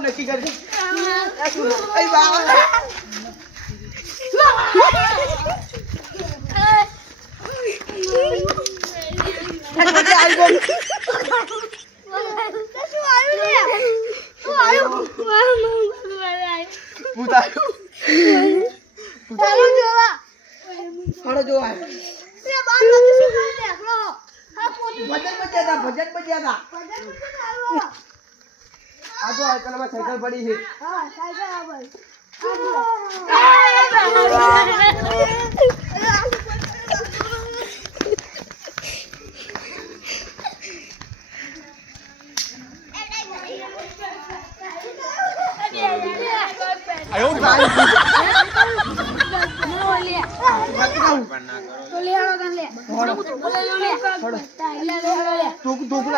નક્કી કરજે સાયકલ પડી છે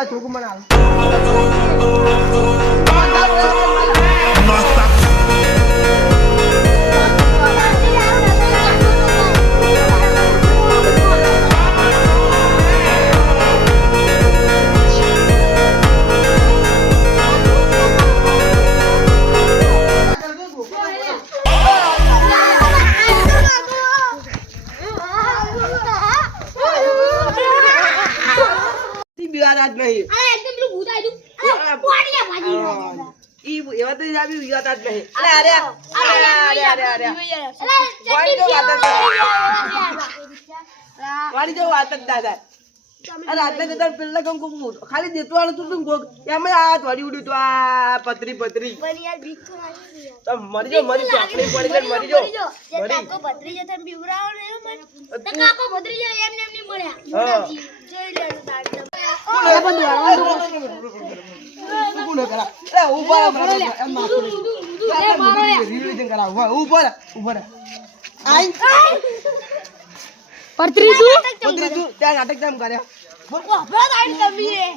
ચોક મને નહીં એવા તો આવી વિવાદ જ નહીં વાળી જો વાત જ દાદા રાતના જતા પેલા કંકુ ખાલી દેતવાનું તું ગોક એમ આ થોડી ઉડ્યું તો આ પતરી પતરી તો મરી જો મરી ચોકડી પડી ગઈ મરી જો કાકો પતરી જતા બીવરાવો ને તો કાકો પતરી જો એમ ને એમ ની મળ્યા જોઈ લે કોણ કરા એ ઉભા એમ ના એ મારો રીવિઝન કરાવ ઉભા આઈ પતરી તું ત્યાં નાટક કામ કર્યા બોલ કો આપણે આઈ કમી